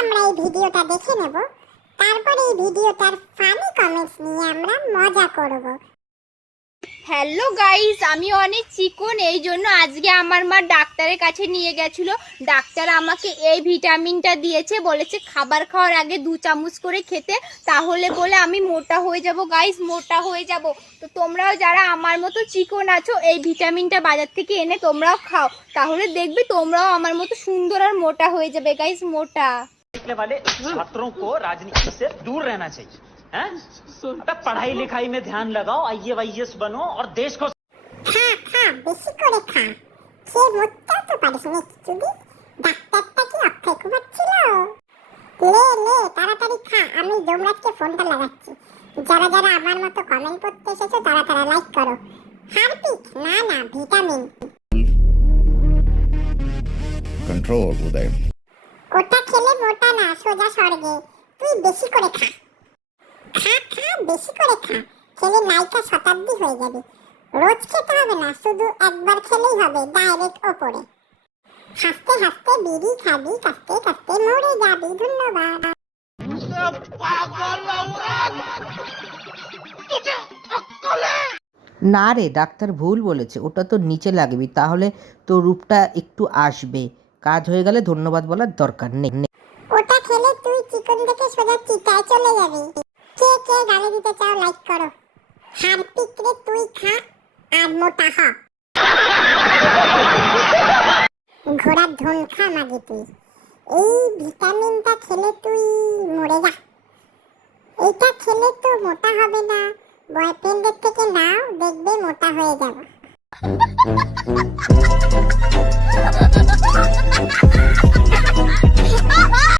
আমরা এই ভিডিওটা দেখে নেব, তারপরে এই ভিডিওটার ফানি কমেন্টস নিয়ে আমরা মজা করব। হ্যালো গাইস, আমি অনেক চিকন, এই জন্য আজকে আমার মা ডাক্তারের কাছে নিয়ে গেছিল। ডাক্তার আমাকে এই ভিটামিনটা দিয়েছে, বলেছে খাবার খাওয়ার আগে 2 চামচ করে খেতে, তাহলে বলে আমি মোটা হয়ে যাব। গাইস, মোটা হয়ে যাব। তো তোমরাও যারা আমার মতো চিকন আছো, এই ভিটামিনটা বাজার থেকে এনে তোমরাও খাও, তাহলে দেখবে তোমরাও আমার মতো সুন্দর আর মোটা হয়ে যাবে। গাইস, মোটা वाले छात्रों को राजनीति से दूर रहना चाहिए हैं? अबे पढ़ाई लिखाई में ध्यान लगाओ, आईएएस बनो और देश को খা খা বেশি করে খা, খেয়ে মরতেও তো পারিস না চুদি। ডাক্তারটা কি অক্ষয় কুমার ছিল? লে লে তাড়াতাড়ি খা, আমি যমরাজকে ফোনটা লাগাচ্ছি। যারা যারা আমার মতো কমেন্ট করতে এসেছো তারা তারা লাইক করো। হারপিক না না ভিটামিন control উদয়। ওটা খেলে মোটা না, সোজা স্বর্গে। তুই বেশি করে খা, খা খা বেশি করে খা, খেলে নায়িকা শতাব্দী হয়ে যাবে। রোজ খেতে হবে না, শুধু একবার খেলেই হবে ডাইরেক্ট ওপরে। হাসতে হাসতে বিড়ি খাবি, কাস্তে কাস্তে মরে যাবি। ধন্যবাদ। না রে, ডাক্তার ভুল বলেছে, ওটা তো নিচে লাগবি, তাহলে তোর রূপটা একটু আসবে। কাজ হয়ে গেলে ধন্যবাদ বলার দরকার নেই। ওটা খেলে তুই চিকন থেকে সোজা চিতায় চলে যাবি। কে কে গালি দিতে চাও লাইক করো। হারপিক রে তুই খা আর মোটা হ। ঘোড়ার ধন খা মাগি তুই। এই ভিটামিনটা খেলে তুই মরে যা। এইটা খেলে তো মোটা হবে না, বয়ফ্রেন্ডের থেকে নাও, দেখবে মোটা হয়ে যাবে।